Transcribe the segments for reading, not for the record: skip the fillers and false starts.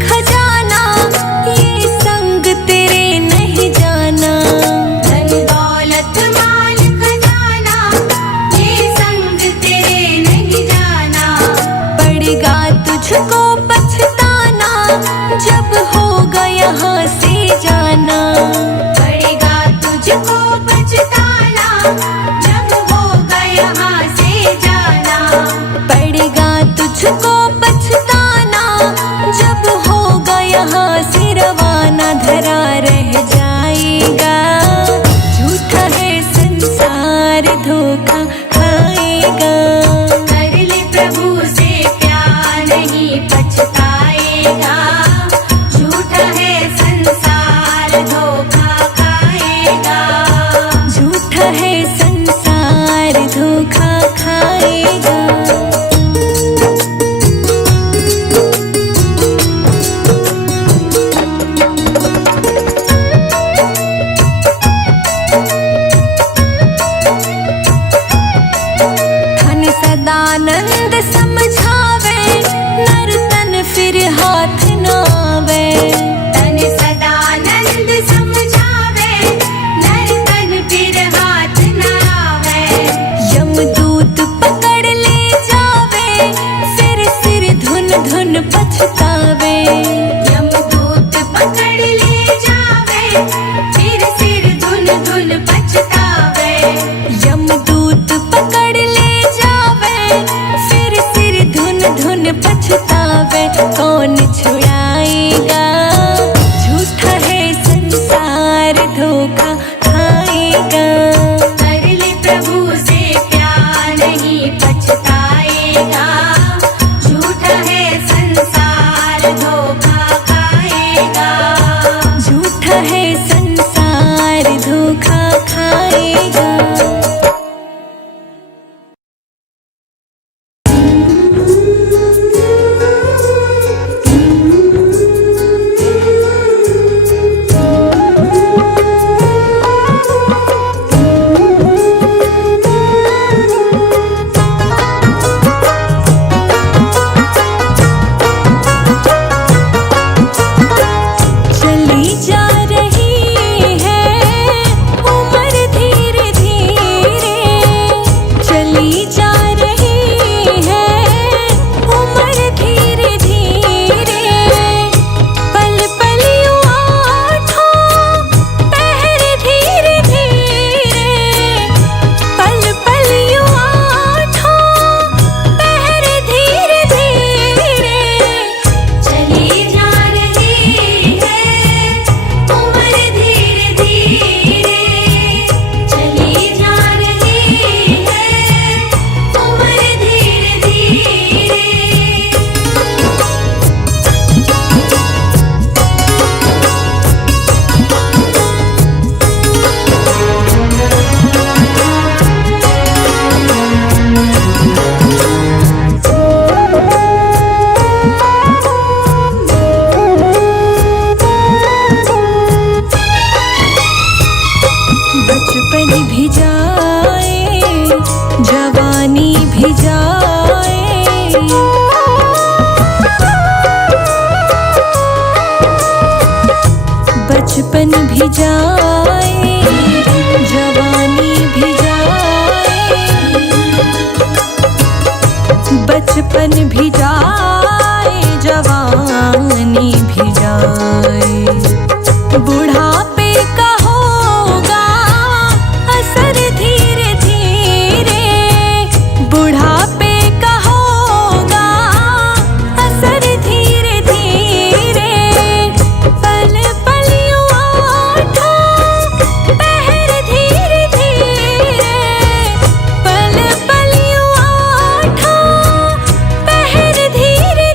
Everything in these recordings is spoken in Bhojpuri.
खजाना, ये संग तेरे नहीं जाना। धन दौलत माल खजाना, ये संग तेरे नहीं जाना। पड़ेगा तुझको पछताना, जब होगा यहाँ से जाना। पड़ेगा तुझको पछताना, जब होगा यहाँ से जाना। पड़ेगा तुझको पछताना, जब होगा यहाँ से रवाना। धरा रह जाएगा, झूठा है संसार धोखा खाएगा। कर ले प्रभु से प्यार नहीं पछताएगा। झूठा है संसार धोखा खाएगा। झूठा है संसार धोखा खाएगा। धन सदानंद समझावे, नर्तन फिर हाथ न आवे। तन सदानंद समझावे, नर्तन फिर हाथ न आवे। यमदूत पकड़ ले जावे, फिर सिर धुन धुन पछतावे। यमदूत पकड़ ले जावे, फिर सिर धुन धुन पछतावे। यमदूत पकड़ ले जावे, फिर सिर धुन धुन पछतावे। कौन छुड़ाएगा, झूठा है संसार धोखा खाएगा। कर ले प्रभु से प्यार नहीं पछताएगा। झूठा है संसार धोखा खाएगा। झूठा है संसार धोखा खाएगा। चली जा रही है उम्र धीरे धीरे, चली जा रही है उम्र धीरे धीरे। पल पल यूं आठों पहर धीरे धीरे, पल पल यूं आठों पहर धीरे धीरे। चली जा रही है उम्र धीरे धीरे। चली जा रही है उम्र धीरे धीरे। बचपन भी जाए, जवानी भी जाए। बचपन भी जाए, जवानी भी जाए। बचपन भी जाए, जवानी भी जाए। बुढ़ापे का होगा असर धीरे धीरे, बुढ़ापे का होगा असर धीरे धीरे। पल पल यूं आठों पहर धीरे धीरे, पल पल यूं आठों पहर धीरे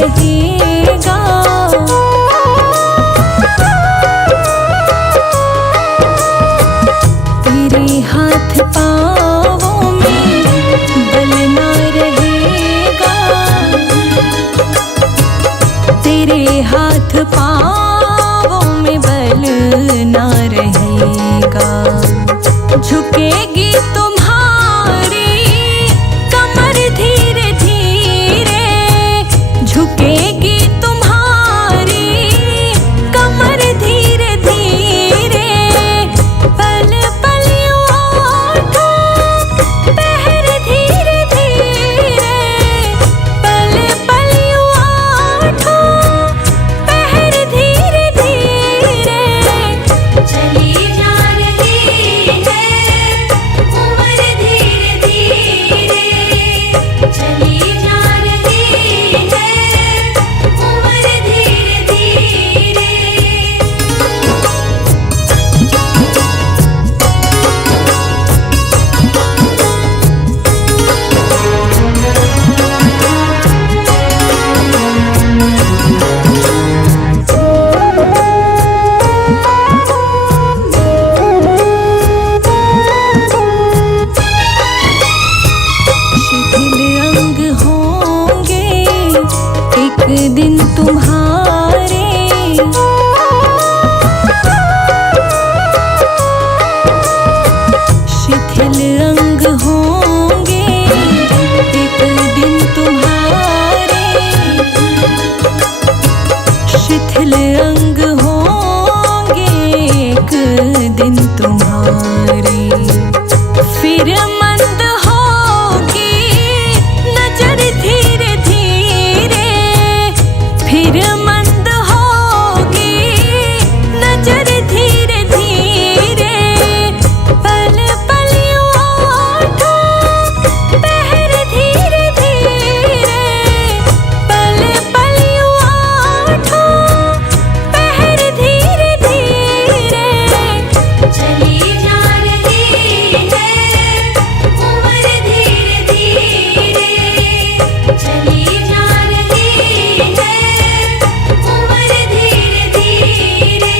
रहेगा। तेरे हाथ पाँवों में बल ना रहेगा। तेरे हाथ पाँवों में बल ना रहेगा। झुकेगी तुम्हारी कमर धीरे धीरे, झुकेगी तुम्हारी कमर धीरे धीरे। पल पल ओठों पहर धीरे धीरे, पल पल ओठों पहर धीरे धीरे। चली जा रही है उम्र धीरे धीरे, चली जा रही है उम्र धीरे धीरे। शिथिल अंग होंगे एक दिन तुम्हारे। शिथिल अंग होंगे एक दिन तुम्हारे। शिथिल अंग होंगे एक दिन तुम्हारे। फिर मंद होगी नजर धीरे धीरे, फिर मंद होगी नजर धीरे धीरे। पल पल ओठों पहर धीरे धीरे, पल पल ओठों पहर धीरे धीरे। चली जा रही है उम्र धीरे धीरे, चली जा रही है उम्र धीरे धीरे।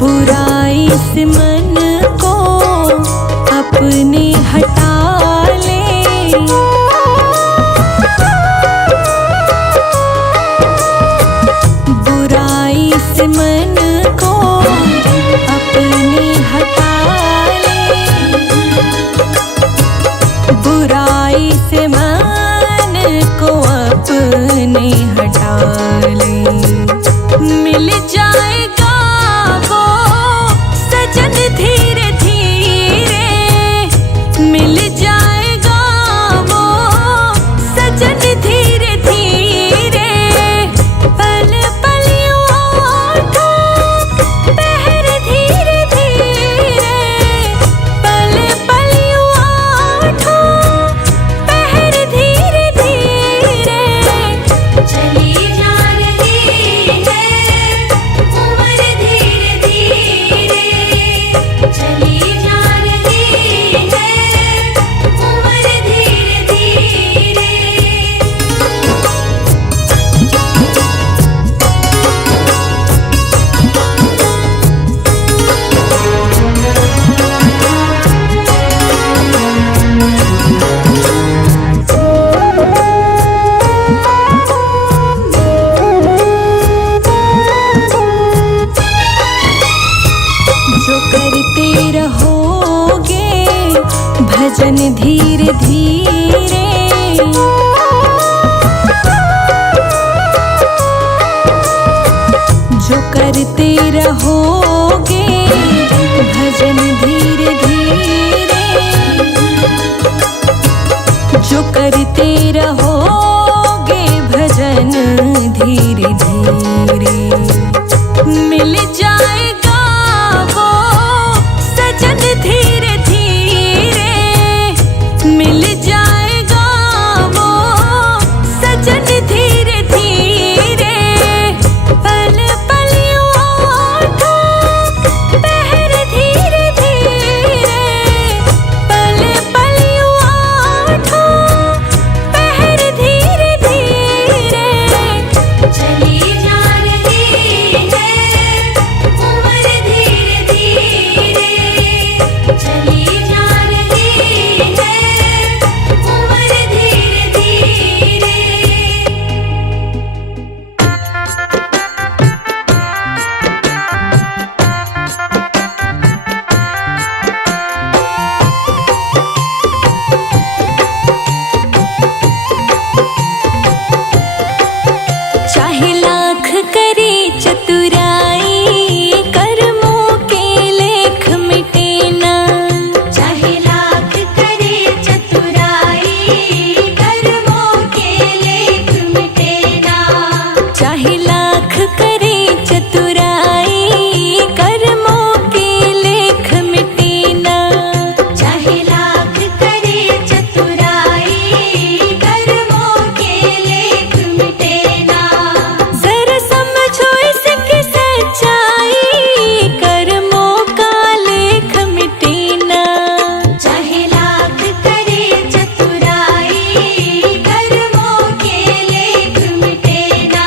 बुराई से मन को अपने हटा ले। बुराई से मन को अपने हटा ले। बुराई से मन को अपने हटा ले। मिल जाएगा वो सजन धीरे धीरे, मिल जाएगा वो सजन धीरे धीरे। पल पल ओठों पहर धीरे धीरे, पल पल ओठों पहर धीरे धीरे। चली जा रही है उम्र धीरे धीरे, चली जा रही है उम्र धीरे धीरे। जो करते रहोगे भजन धीरे धीरे। जो करते रहोगे भजन धीरे धीरे। जो करते रहोगे भजन धीरे धीरे। मिल जाएगा वो सजन धीरे धीरे, मिल जाएगा वो सजन धीरे धीरे। चाहे लाख करे चतुराई कर्मों के लेख मिटे ना। चाहे लाख करे चतुराई कर्मों के लेख मिटे ना। जरा समझो इसकी सच्चाई कर्मों का लेख मिटे ना। चाहे लाख करे चतुराई कर्मों के लेख मिटे ना।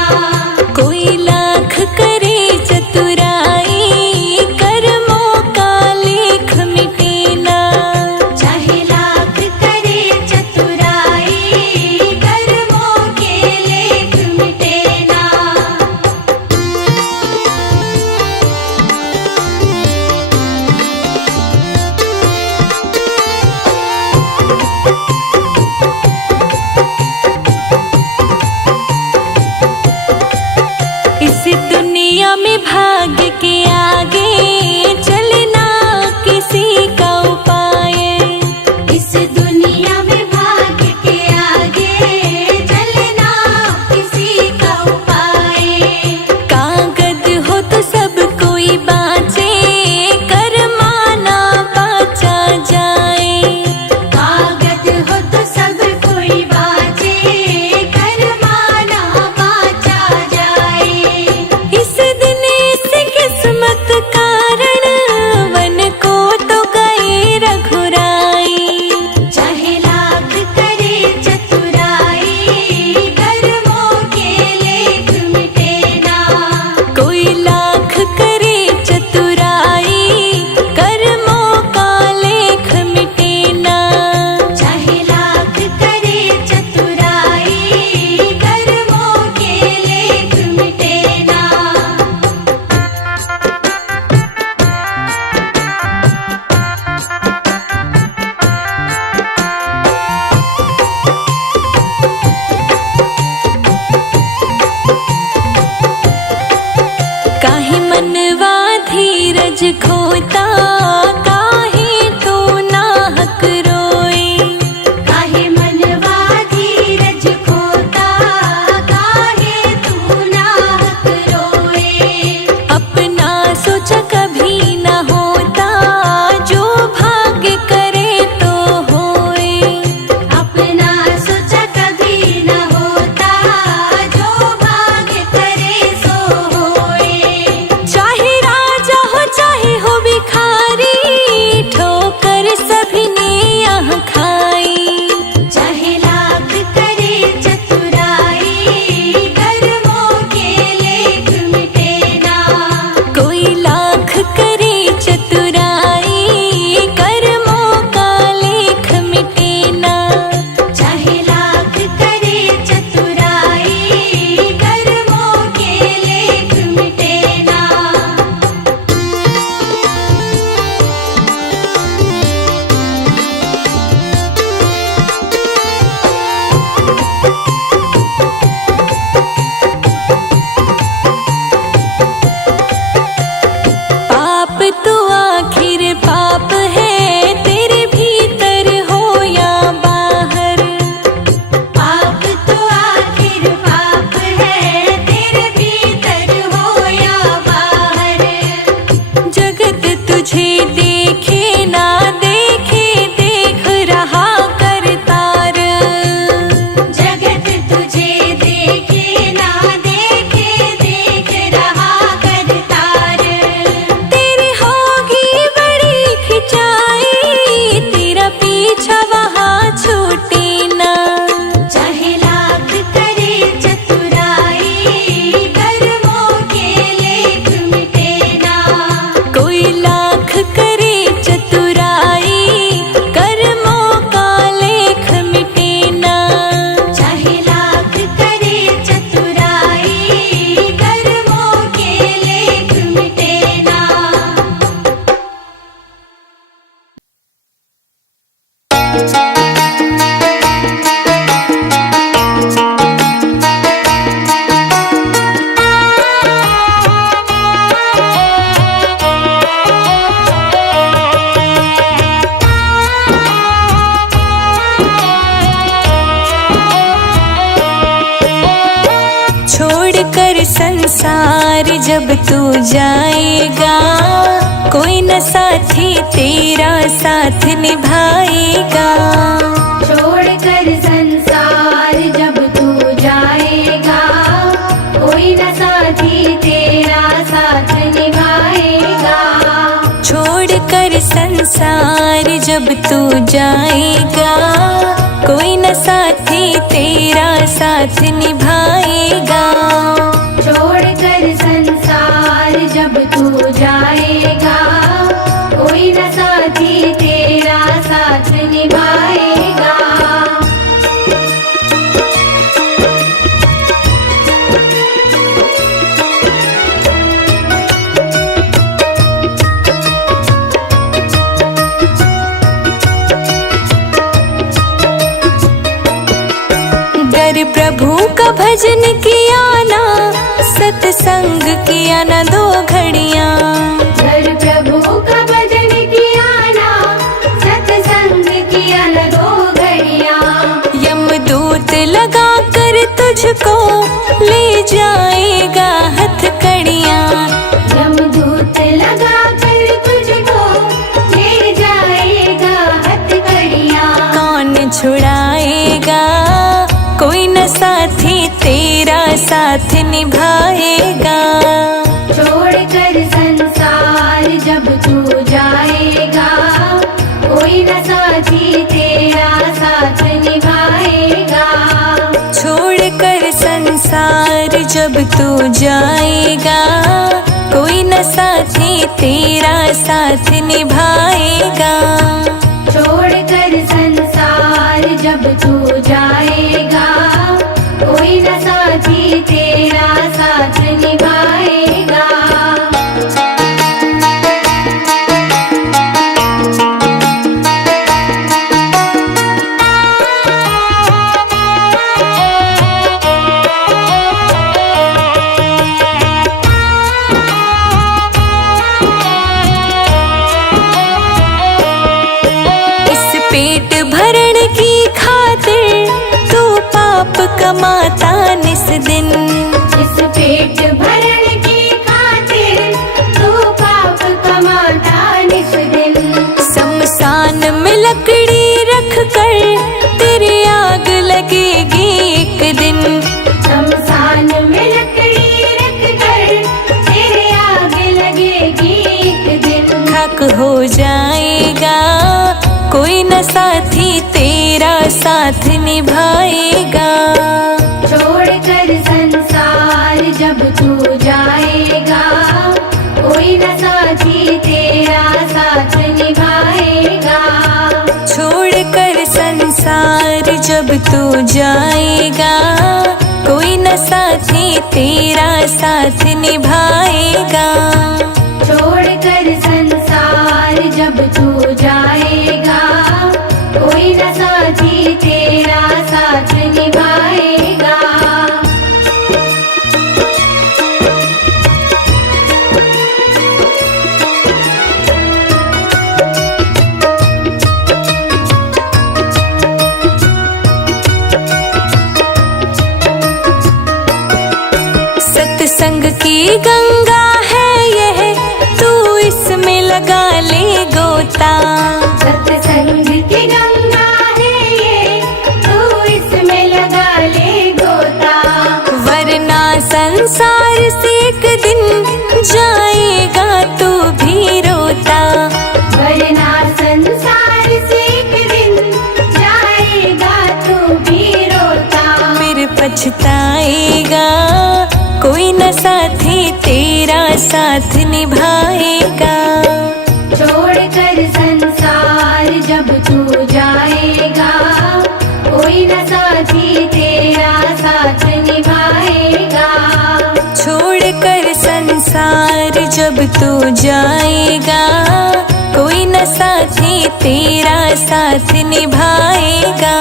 संसार जब तू जाएगा, कोई न साथी तेरा साथ निभाएगा। छोड़कर संसार जब तू जाएगा, कोई न साथी तेरा साथ निभाएगा। छोड़कर संसार जब तू जाएगा, कोई न साथी तेरा साथ निभाएगा। छोड़कर संसार जब तू जाएगा, कोई न साथी तेरा साथ निभाएगा। गर प्रभु का भजन किया ना, सत्संग किया ना 2 घड़ियाँ। गर प्रभु का भजन किया ना, सत्संग किया ना 2 घड़ियाँ। यमदूत लगा कर तुझको ले जाएगा हथकड़ियाँ। यमदूत लगा कर तुझको ले जाएगा हथकड़ियाँ। कौन छुड़ाएगा, कोई न साथी तेरा साथ निभाएगा। छोड़कर संसार जब तू जाएगा, कोई न साथी तेरा साथ निभाएगा। छोड़कर संसार जब तू जाएगा, कोई न साथी तेरा साथ निभाएगा। छोड़कर संसार जब तू जाएगा, कोई न साथी तेरा साथ निभाएगा। पेट भरण की खातिर तू पाप कमाता निस दिन। इस पेट भरण की खातिर तू पाप कमाता निस दिन। शमशान में लकड़ी रख कर तेरी आग लगेगी एक दिन। शमशान में लकड़ी रख कर तेरे आग लगेगी एक दिन। खाक हो जाएगा, कोई न साथी तेरा साथ निभाएगा। छोड़कर संसार जब तू जाएगा, कोई न साथी तेरा साथ निभाएगा। छोड़कर संसार जब तू जाएगा, कोई न साथी तेरा साथ निभाएगा। छोड़कर संसार जब तू जाएगा, कोई न साथी तेरा साथ निभाएगा। सत्संग की गंगा है यह, तू इसमें लगा ले गोता। सत्संग की गंगा है ये, तू इसमें लगा ले गोता। वरना संसार से एक दिन जाएगा तू भी रोता। वरना संसार से एक दिन जाएगा तू भी रोता। फिर पछताएगा, कोई न साथी तेरा साथ निभाएगा। छोड़कर संसार जब तू जाएगा, कोई न साथी तेरा साथ निभाएगा। छोड़कर संसार जब तू जाएगा, कोई न साथी तेरा साथ निभाएगा।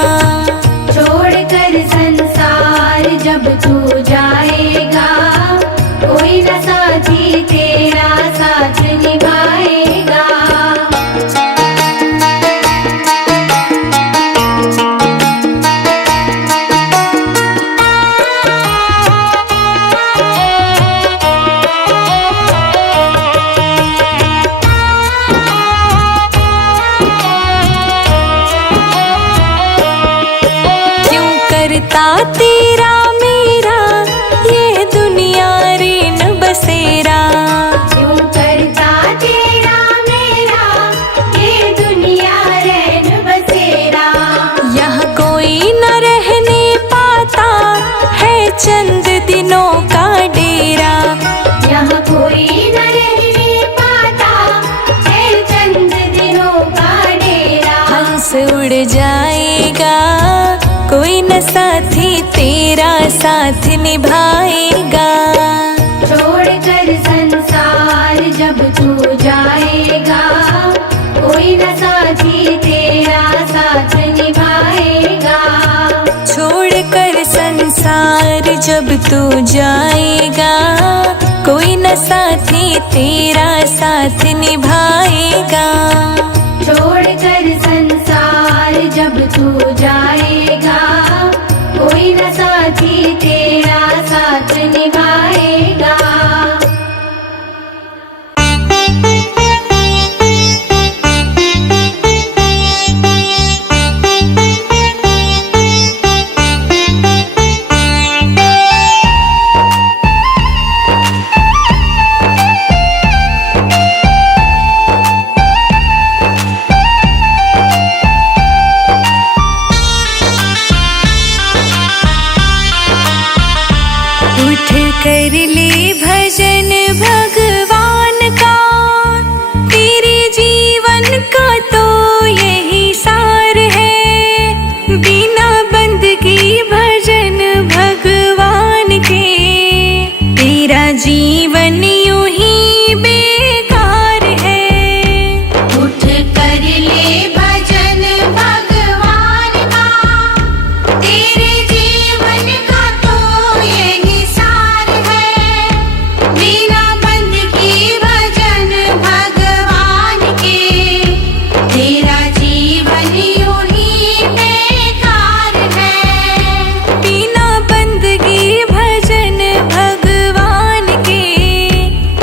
छोड़कर संसार जब तू जाएगा, कोई न साथी तेरा साथ निभाएगा। करता तेरा मेरा ये दुनिया ऋण बसेरा। क्यों करता तेरा मेरा ये दुनिया रैन बसेरा। यहाँ कोई न रहने पाता है चंद दिनों का डेरा। यहाँ कोई न रहने पाता है चंद दिनों का डेरा। हंस उड़ जाएगा कोई न साथी तेरा साथ निभाएगा। छोड़कर संसार जब तू जाएगा कोई न साथी तेरा साथ निभाएगा। छोड़कर संसार जब तू जाएगा कोई न साथी तेरा साथ निभाएगा। छोड़कर संसार जब तू जाएगा कोई न साथी तेरा साथ निभाएगा। उठ कर ले भजन भगवान का तेरे जीवन का तो यही सार है। बिना बंदगी भजन भगवान के तेरा जीवन यूं ही बेकार है। उठ कर ले भजन भगवान का तेरे जीवन का तो यही सार है। बिना बंदगी भजन भगवान के तेरा जीवन यूं ही बेकार है। बिना बंदगी भजन भगवान के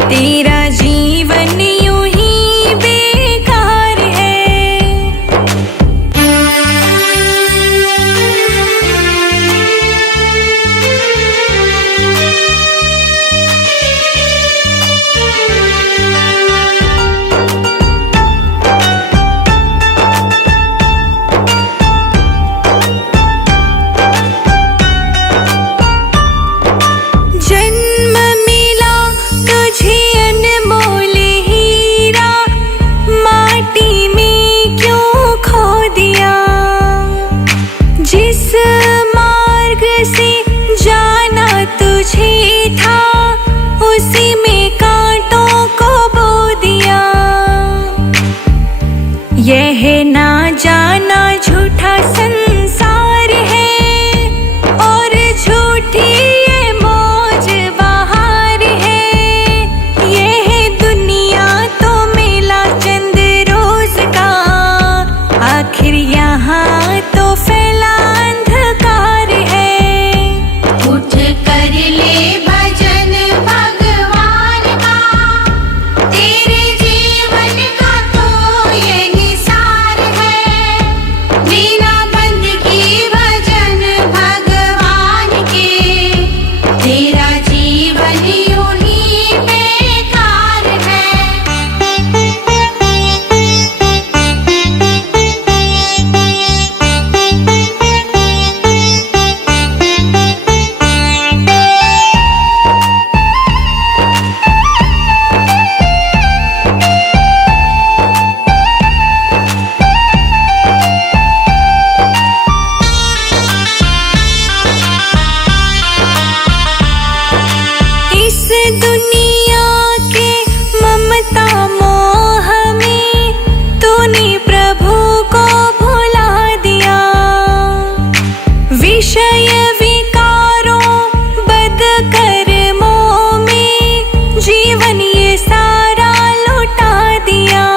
तेरा जीवन यूं ही बेकार है। जन्म मिला तुझे अनमोल हीरा माटी में क्यों खो दिया। जिस मार्ग से जाना तुझे था उसी में कांटों को बो दिया। यह ना जाना झूठा संसार है और झूठी ये मौज बहार है। यह दुनिया तो मेला चंद रोज का आखिर यहाँ तो फैला अंधकार है। उठ कर ले भजन भगवान का तेरे जीवन का तो यही सार है। बिना बंदगी भजन भगवान के तेरा जीवन यूं ही बेकार है। इस दुनिया के ममता मोह में तूने प्रभु को भुला दिया। विषय विकारों बद कर्मों में जीवन ये सारा लुटा दिया।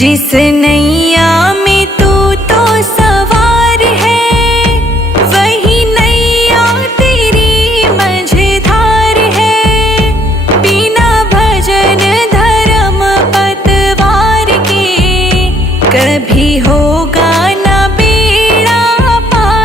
जिस नैया में तू तो सवार है वही नैया तेरी मझधार है। बिना भजन धर्म पतवार के कभी होगा ना बेड़ा पार।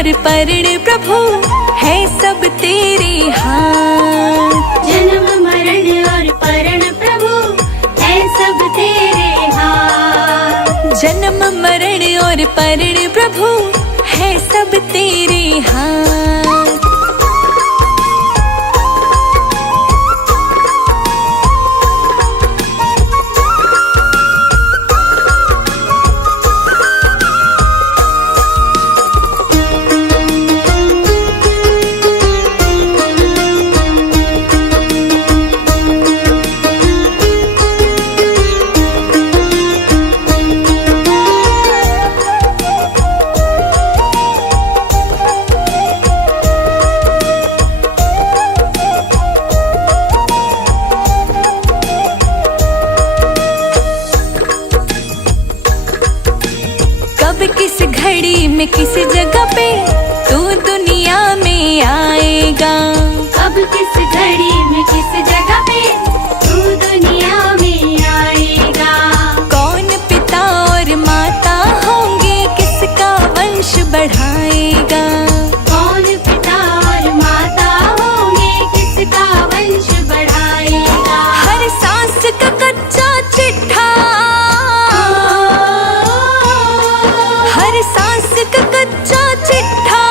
और परण प्रभु है सब तेरे हाथ। जन्म मरण और परण प्रभु है सब तेरे हाथ। जन्म मरण और परण प्रभु है सब तेरे हाथ। कब किस घड़ी में किस जगह पे तू दुनिया में आएगा। अब किस घड़ी में किस जगह पे तू दुनिया में आएगा। कौन पिता और माता होंगे, किसका वंश बढ़ाएगा। कौन पिता और माता होंगे, किसका वंश बढ़ाएगा। हर सांस का कच्चा चिट्ठा, हर सांस का कच्चा चिट्ठा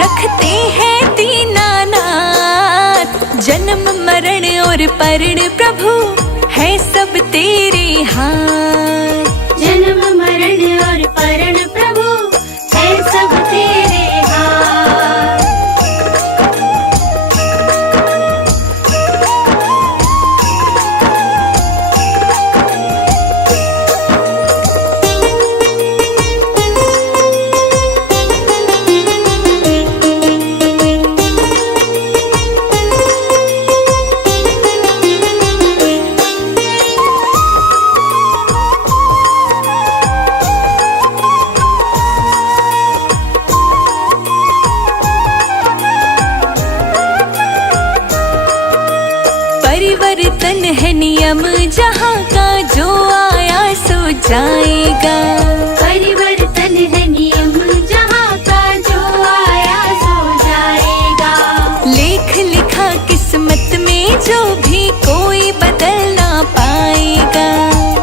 रखते हैं दीनानाथ। जन्म मरण और परण प्रभु है सब तेरे हाथ। जन्म मरण और परण प्रभु है सब तेरे हाथ। परिवर्तन है नियम जहाँ का, जो आया सो जाएगा। परिवर्तन है नियम जहाँ का, जो आया सो जाएगा। लेख लिखा किस्मत में जो भी कोई बदल ना पाएगा।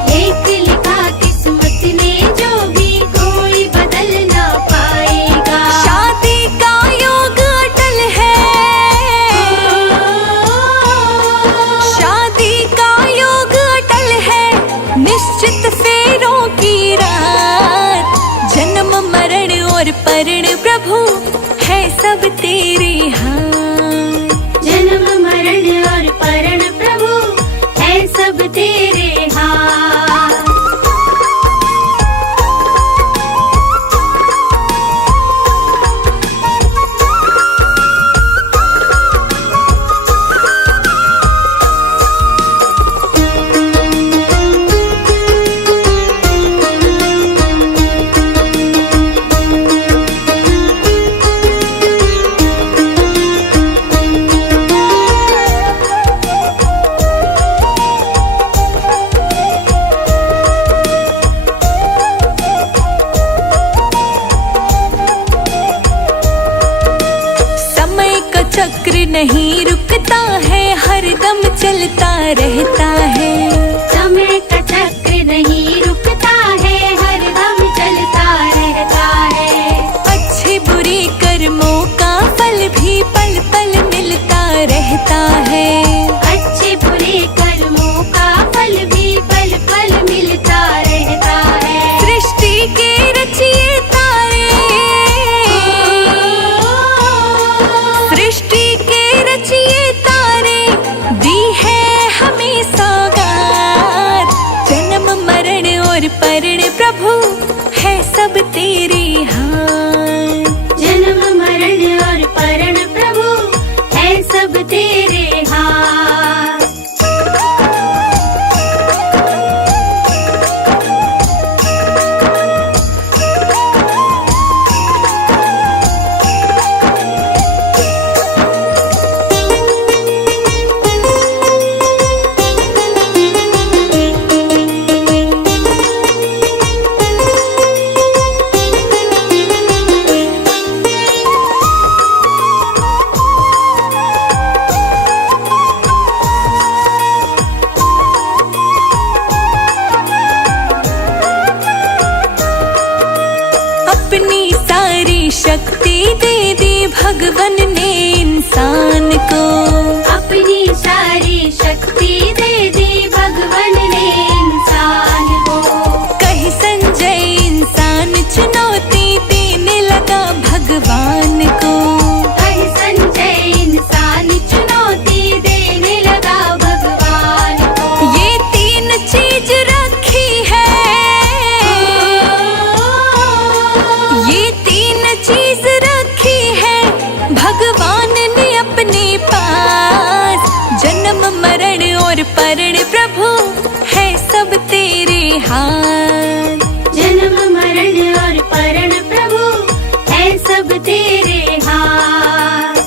लेख लिखा किस्मत में जो भी कोई बदल ना पाएगा। शादी का योग अटल है, शादी का योग अटल है, निश्चित फेरों की रात। जन्म मरण और परण प्रभु है सब तेरे हाथ। जन्म मरण और परण प्रभु है सब तेरे हाथ। चक्र नहीं रुकता है, हरदम चलता रहता है। समय का चक्र नहीं रुकता है, हरदम चलता रहता है। अच्छे बुरे कर्मों का फल भी पल पल मिलता रहता है। अच्छे बुरे कर्मों का फल भी पल पल मिलता रहता है। सृष्टि के रचिए तारे, सृष्टि के रचिए तारे, दी है हमें सौगात। जन्म मरण भगवन ने इंसान को अपनी सारी शक्ति दे दी भगवन ने इंसान को। कहीं संजय इंसान चुनौती देने लगा भगवान को। कहीं संजय इंसान चुनौती देने लगा भगवान को। ये तीन चीज रखी है, ये तीन चीज रखी है भगवान ने अपने पास। जन्म मरण और परण प्रभु है सब तेरे हाथ। जन्म मरण और परण प्रभु है सब तेरे हाथ।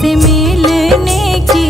से मिलने की